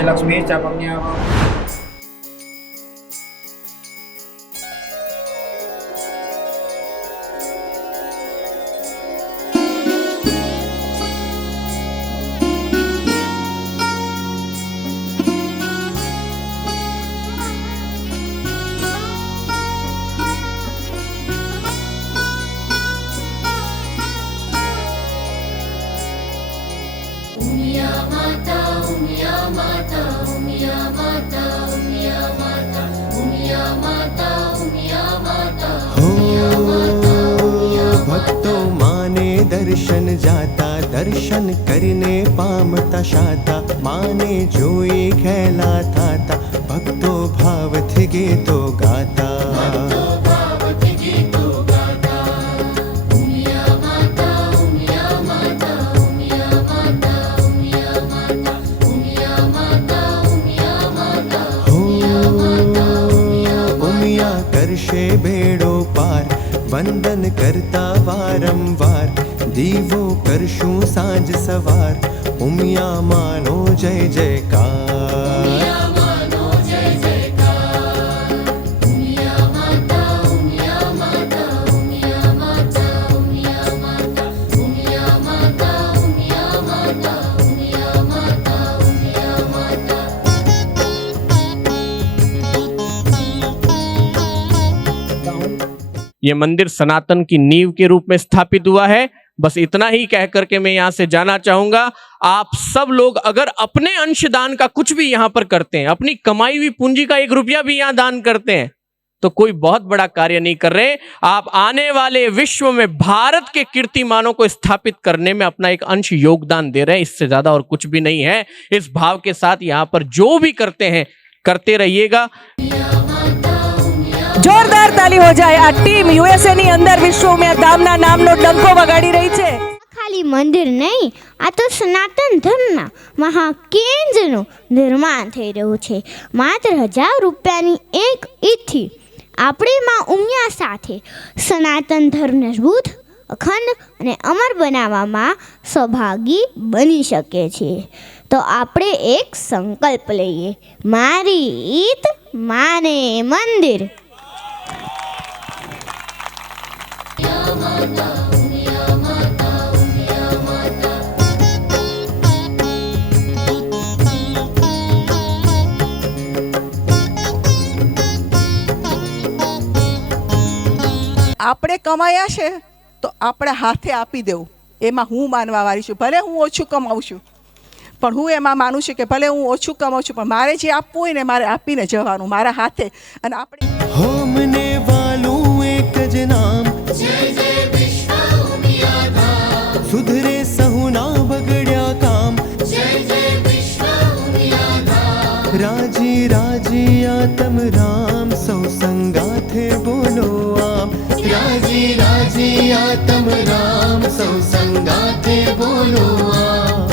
लक्ष्मी भक्तों माने दर्शन जाता, दर्शन करने पामता शाता, माने जोई खेला थाता, भक्तो भाव थी गीतो गाता। करशे बेड़ो पार, वंदन करता वारंवार, दीवो करशू सांज सवार, उमिया मानो जय जयकार। ये मंदिर सनातन की नींव के रूप में स्थापित हुआ है। बस इतना ही कह करके मैं यहां से जाना चाहूंगा। आप सब लोग अगर अपने अंशदान का कुछ भी यहां पर करते हैं, अपनी कमाई हुई पूंजी का 1 रुपया भी यहां दान करते हैं, तो कोई बहुत बड़ा कार्य नहीं कर रहे। आप आने वाले विश्व में भारत के कीर्तिमानों को स्थापित करने में अपना एक अंश योगदान दे रहे हैं। इससे ज्यादा और कुछ भी नहीं है। इस भाव के साथ यहां पर जो भी करते हैं करते रहिएगा। जोरदार ताली हो जाए। आ टीम यूएसए ની અંદર વિશ્વમાં ધામના નામનો ડંકો વગાડી રહી છે। ખાલી મંદિર નહીં, આ તો સનાતન ધર્મના મહાકેન્દ્રનું નિર્માણ થઈ રહ્યું છે। માત્ર 1000 રૂપિયાની એક ઈદથી આપણે માં ઉમિયા સાથે સનાતન ધર્મને શુદ્ધ, અખંડ અને અમર બનાવવામાં સૌભાગી બની શકે છે। તો આપણે એક સંકલ્પ લઈએ, મારી ઈદ માને મંદિર। આપણે કમાયા છે તો આપણે હાથે આપી દેવું, એમાં હું માનવાવાળી છું। ભલે હું ઓછું કમાઉં છું, પણ હું એમાં માનું છું કે ભલે હું ઓછું કમાઉં છું, પણ મારે જે આપવું હોય ને મારે આપીને જવાનું મારા હાથે। અને આપણે હોમને વાલું એક જ નામ, जय जय विश्व उमिया धाम, सुधरे सहुना बगड़्या काम, जय जय विश्व उमिया धाम, राजी राजी आत्म राम, सौ संगाथे बोलो आम, राजी राजी आत्म राम, सौ संगाथे बोलो आम।